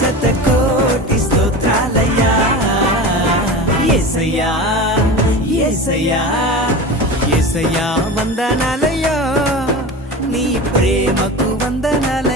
శతకోటి స్తోత్రాలయ్యా. ఏసయ్యా ఏసయ్యా ఏసయ్యా వందనాలయ్యా. నీ ప్రేమకు వందనాలయ్యా.